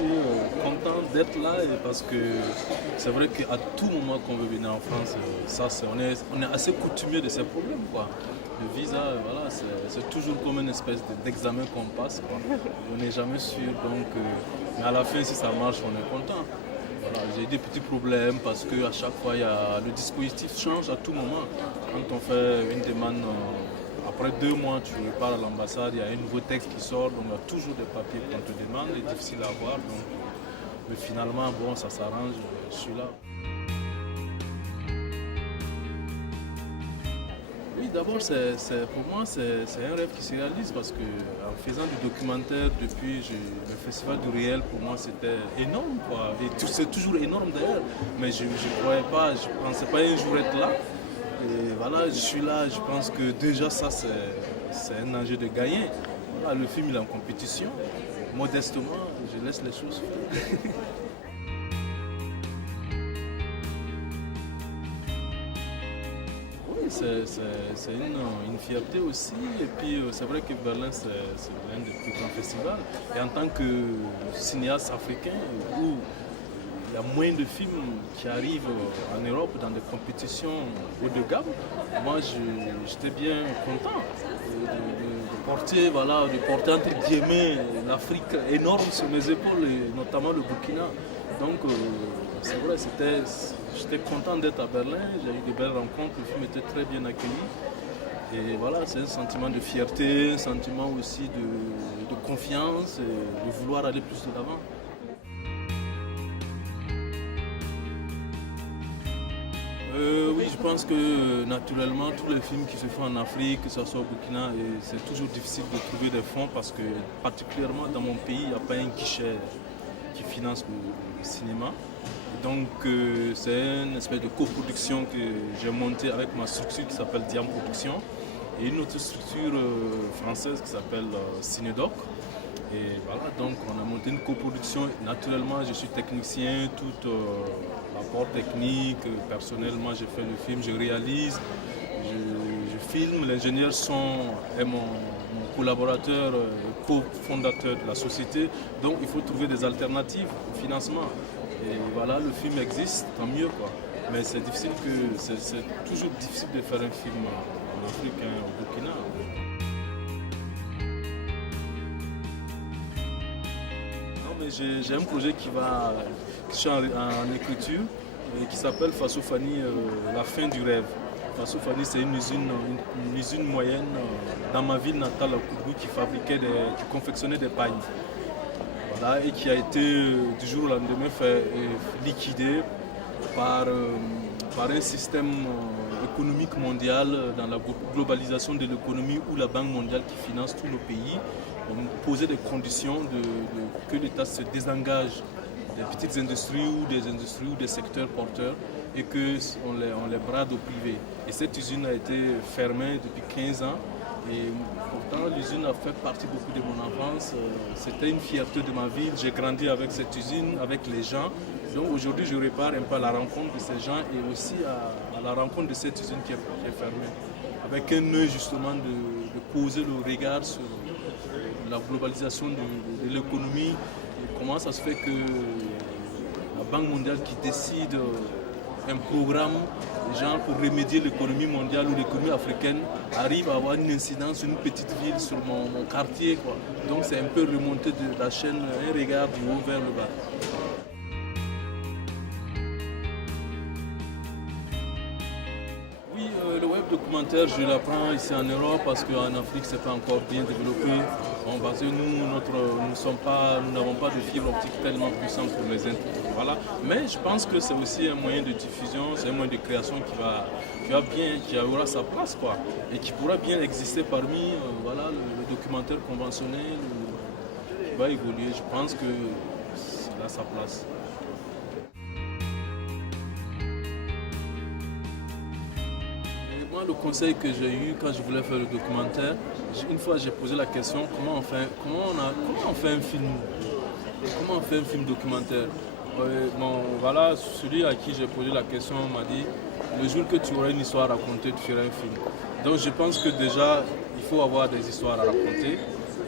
suis content d'être là parce que c'est vrai qu'à tout moment qu'on veut venir en France, on est assez coutumier de ces problèmes, quoi. Le visa, voilà, c'est toujours comme une espèce d'examen qu'on passe, quoi. On n'est jamais sûr, donc, mais à la fin, si ça marche, on est content. Voilà, j'ai eu des petits problèmes parce qu'à chaque fois, le dispositif change à tout moment. Quand on fait une demande, après 2 mois, tu repars à l'ambassade, il y a un nouveau texte qui sort, donc il y a toujours des papiers qu'on te demande, c'est difficile à avoir. Donc, mais finalement, bon, ça s'arrange, je suis là. Oui, d'abord, pour moi, c'est un rêve qui se réalise parce que en faisant du documentaire depuis le Festival du Réel, pour moi, c'était énorme, quoi. Et c'est toujours énorme d'ailleurs, mais je ne croyais pas, je ne pensais pas un jour être là. Et voilà, je suis là, je pense que déjà ça, c'est un enjeu de gagner. Voilà, le film, il est en compétition. Modestement, je laisse les choses faire. Oui, c'est une fierté aussi. Et puis, c'est vrai que Berlin, c'est l'un des plus grands festivals. Et en tant que cinéaste africain, où il y a moins de films qui arrivent en Europe dans des compétitions haut de gamme, moi, j'étais bien content de porter, voilà, de porter entre guillemets l'Afrique énorme sur mes épaules, et notamment le Burkina. Donc, c'est vrai, j'étais content d'être à Berlin, j'ai eu de belles rencontres, le film était très bien accueilli. Et voilà, c'est un sentiment de fierté, un sentiment aussi de confiance, et de vouloir aller plus de l'avant. Oui, je pense que naturellement, tous les films qui se font en Afrique, que ce soit au Burkina, c'est toujours difficile de trouver des fonds parce que, particulièrement dans mon pays, il n'y a pas un guichet qui finance le cinéma. Donc, c'est une espèce de coproduction que j'ai montée avec ma structure qui s'appelle Diam Production et une autre structure française qui s'appelle Cinédoc. Et voilà, donc on a monté une coproduction. Naturellement, je suis technicien, tout l'apport technique, personnellement, j'ai fait le film, je réalise, je filme. L'ingénieur son est mon collaborateur, cofondateur de la société. Donc il faut trouver des alternatives au financement. Et voilà, le film existe, tant mieux, quoi. Mais c'est toujours difficile de faire un film en Afrique, au Burkina. J'ai un projet qui est en écriture et qui s'appelle Fasofani, la fin du rêve. Fasofani, c'est une usine moyenne dans ma ville natale à Kourou qui confectionnait des pailles. Voilà, et qui a été du jour au lendemain fait liquider par un système économique mondial dans la globalisation de l'économie où la Banque mondiale qui finance tous nos pays poser des conditions que l'État se désengage des petites industries ou des secteurs porteurs et qu'on les brade au privé. Et cette usine a été fermée depuis 15 ans et pourtant l'usine a fait partie beaucoup de mon enfance. C'était une fierté de ma ville, j'ai grandi avec cette usine, avec les gens. Donc aujourd'hui je repars un peu à la rencontre de ces gens et aussi à la rencontre de cette usine qui est fermée. Avec un œil justement de poser le regard sur la globalisation de l'économie et comment ça se fait que la Banque mondiale qui décide un programme genre pour remédier l'économie mondiale ou l'économie africaine arrive à avoir une incidence sur une petite ville, sur mon quartier, quoi. Donc c'est un peu remonter de la chaîne, un regard du haut vers le bas. Le web documentaire, je l'apprends ici en Europe parce qu'en Afrique, c'est pas encore bien développé. Parce que nous n'avons pas de fibre optique tellement puissante pour les internet. Voilà. Mais je pense que c'est aussi un moyen de diffusion, c'est un moyen de création qui aura sa place, quoi, et qui pourra bien exister parmi le documentaire conventionnel qui va évoluer. Je pense que c'est là sa place. Moi, le conseil que j'ai eu quand je voulais faire le documentaire, une fois j'ai posé la question comment on fait un film, comment on fait un film documentaire. Voilà, celui à qui j'ai posé la question m'a dit le jour que tu auras une histoire à raconter, tu feras un film. Donc je pense que déjà il faut avoir des histoires à raconter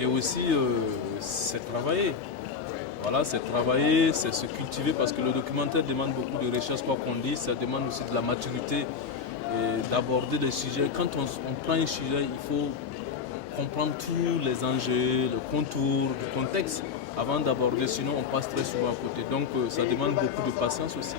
et aussi c'est travailler. Voilà, c'est travailler, c'est se cultiver parce que le documentaire demande beaucoup de recherche, quoi qu'on dise, ça demande aussi de la maturité et d'aborder des sujets. Quand on prend un sujet, il faut comprendre tous les enjeux, le contour, le contexte avant d'aborder, sinon on passe très souvent à côté. Donc ça demande beaucoup de patience aussi.